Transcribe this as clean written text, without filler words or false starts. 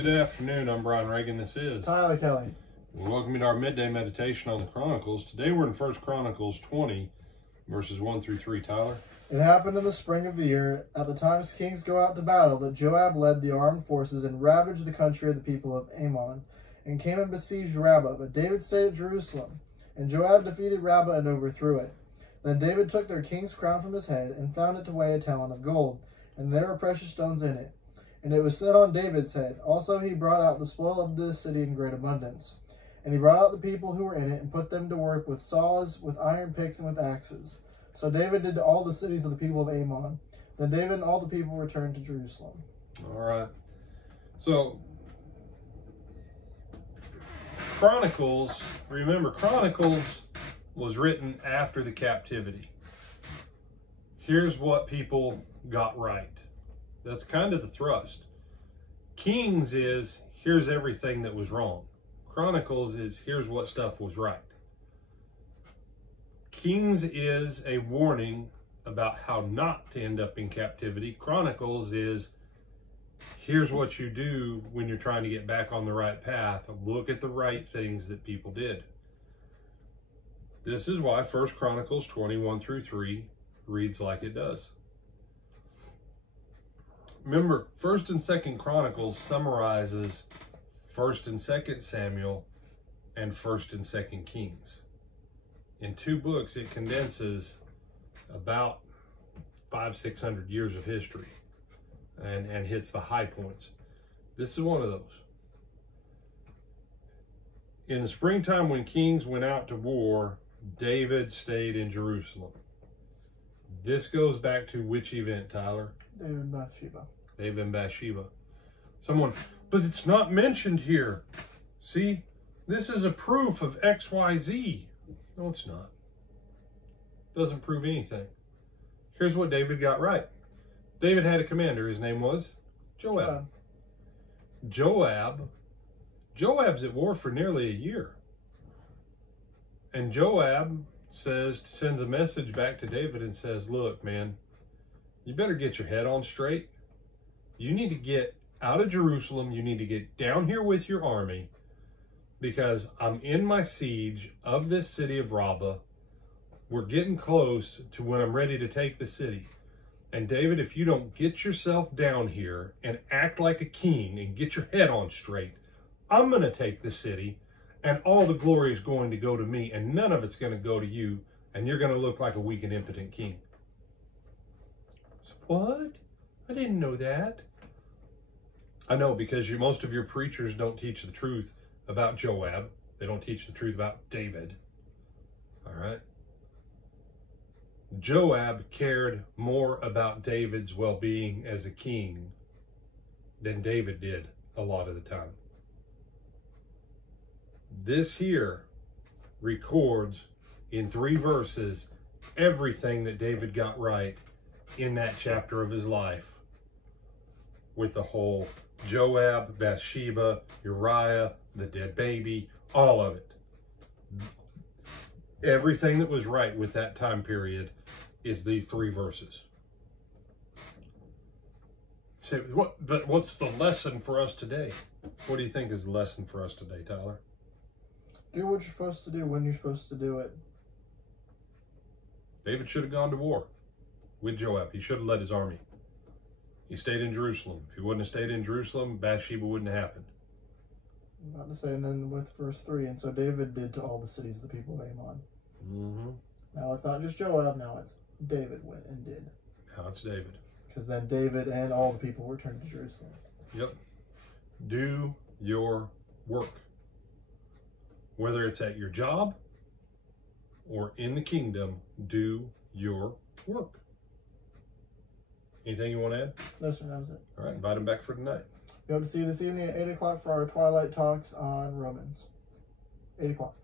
Good afternoon. I'm Brian Reagan. This is Tyler Kelly. Welcome to our midday meditation on the Chronicles. Today we're in 1 Chronicles 20, verses 1 through 3. Tyler? It happened in the spring of the year, at the times kings go out to battle, that Joab led the armed forces and ravaged the country of the people of Ammon, and came and besieged Rabbah. But David stayed at Jerusalem, and Joab defeated Rabbah and overthrew it. Then David took their king's crown from his head, and found it to weigh a talent of gold, and there were precious stones in it. And it was set on David's head. Also he brought out the spoil of this city in great abundance. And he brought out the people who were in it, and put them to work with saws, with iron picks, and with axes. So David did to all the cities of the people of Ammon. Then David and all the people returned to Jerusalem. All right. So, Chronicles, remember, Chronicles was written after the captivity. Here's what people got right. That's kind of the thrust. Kings is, here's everything that was wrong. Chronicles is, here's what stuff was right. Kings is a warning about how not to end up in captivity. Chronicles is, here's what you do when you're trying to get back on the right path. Look at the right things that people did. This is why 1 Chronicles 21 through 3 reads like it does. Remember, 1st and 2nd Chronicles summarizes 1st and 2nd Samuel and 1st and 2nd Kings. In 2 books, it condenses about 500-600 years of history and hits the high points. This is one of those. In the springtime when kings went out to war, David stayed in Jerusalem. This goes back to which event, Tyler? David and Bathsheba. David and Bathsheba. Someone, but it's not mentioned here. See, this is a proof of XYZ. No, it's not. Doesn't prove anything. Here's what David got right. David had a commander. His name was Joab. Joab's at war for nearly a year. And Joab sends a message back to David and says, look, man, you better get your head on straight. You need to get out of Jerusalem. You need to get down here with your army, because I'm in my siege of this city of Rabbah. We're getting close to when I'm ready to take the city. And David, if you don't get yourself down here and act like a king and get your head on straight, I'm going to take the city, and all the glory is going to go to me, and none of it's going to go to you, and you're going to look like a weak and impotent king. So, what? I didn't know that. I know, because most of your preachers don't teach the truth about Joab. They don't teach the truth about David. All right? Joab cared more about David's well-being as a king than David did a lot of the time. This here records in 3 verses everything that David got right in that chapter of his life, with the whole Joab, Bathsheba, Uriah, the dead baby, all of it. Everything that was right with that time period is these 3 verses. So, but what's the lesson for us today? What do you think is the lesson for us today, Tyler? Do what you're supposed to do when you're supposed to do it. David should have gone to war with Joab. He should have led his army. He stayed in Jerusalem. If he wouldn't have stayed in Jerusalem, Bathsheba wouldn't have happened. I'm about to say, and then with verse 3, and so David did to all the cities of the people of Ammon. Mm-hmm. Now it's not just Joab, now it's David went and did. Now it's David. Because then David and all the people returned to Jerusalem. Yep. Do your work. Whether it's at your job or in the kingdom, do your work. Anything you want to add? No, sir, that was it. All right, invite him back for tonight. We hope to see you this evening at 8 o'clock for our Twilight Talks on Romans. 8 o'clock.